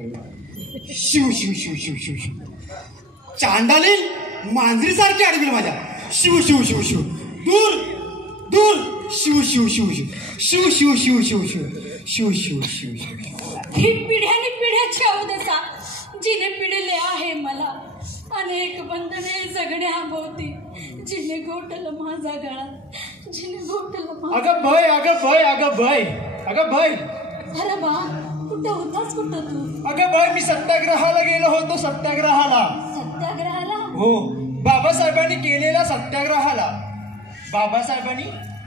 शिव शिव शिव शिव शिव शिव चांडाली मांजरीसारखी अडविल माझ्या. शिव शिव शिव शिव दूर दूर. शिव शिव शिव शिव शिव शिव शिव शिव शिव शिव शिव शिव शिव. ही पिढ्याने पिढ्याची अवदसा जिने पिढले आहे मला. अनेक बंधने जगण्याभोवती जिने गोठलं माझा गळा. जिने गोठलं. अगं भय अगं भय अगं भय अगं भय. अरे बा कुठं होतास कुठं तू? अगं भय मी सत्याग्रहाला गेलो होतो. सत्याग्रहाला. सत्याग्रहाला? हो बाबासाहेबांनी केलेल्या सत्याग्रहाला. बाबासाहेबांनी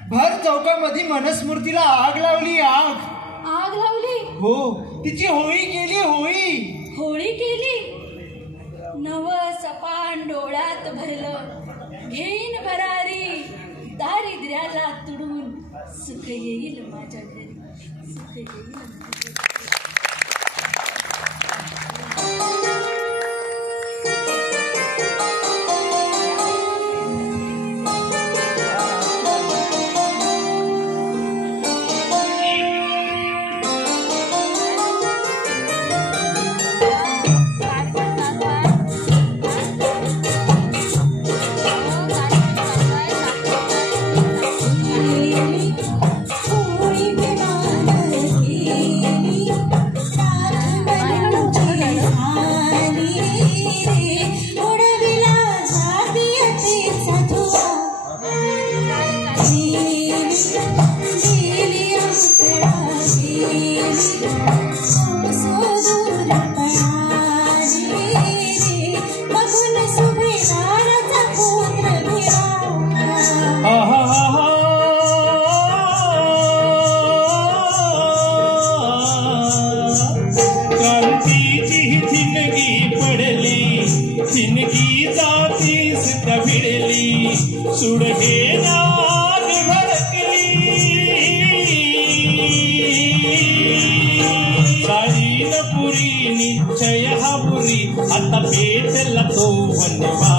भर चौकामध्ये मनस्मृतीला आग लावली. आग आग लावली? हो तिची होळी केली. होळी होळी केली. नव सपान डोळ्यात भरलं घेईन भरारी. दारिद्र्याला तुडून सुख येईल माझ्या घरी. सुख येईल माझ्या घरी. आता पेटला तो वनवा.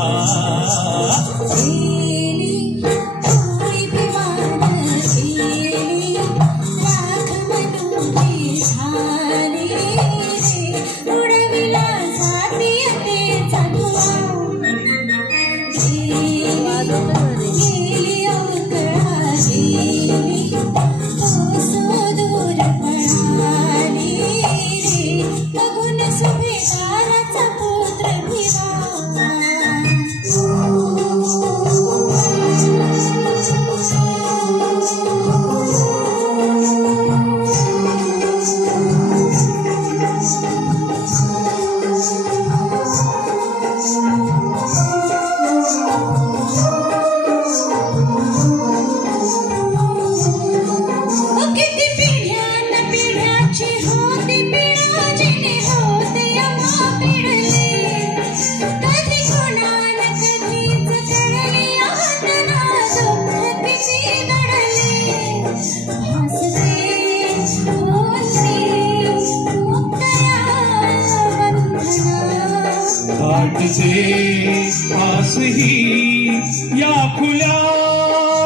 आस ही या खुल्या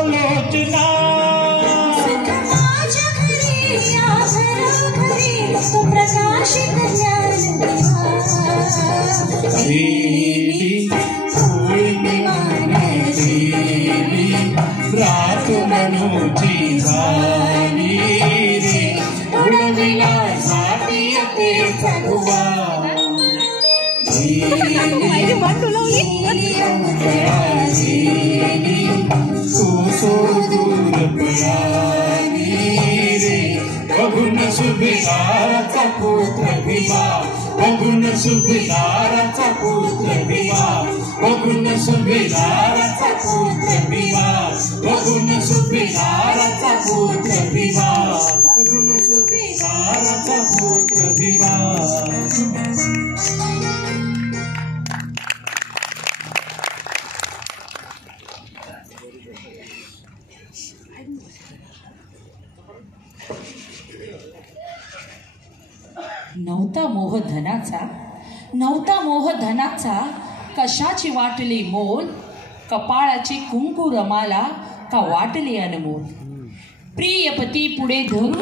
लोचना. रात मनोची झाली रे उडविला जातीयतेचा धुवा. बघून सुभेदाराचा पुत्र भीमा. बघून सुभेदाराचा पुत्र भीमा. बघून सुभेदाराचा पुत्र भीमा. बघून सुभेदाराचा पुत्र भीमा. बघून सुभेदाराचा पुत्र भीमा. नव्हता मोह धनाचा. नव्हता मोह धनाचा. कशाची वाटली मोल. कपाळाची कुंकू रमाला का वाटली अनमोल. प्रियपती पुढे धरून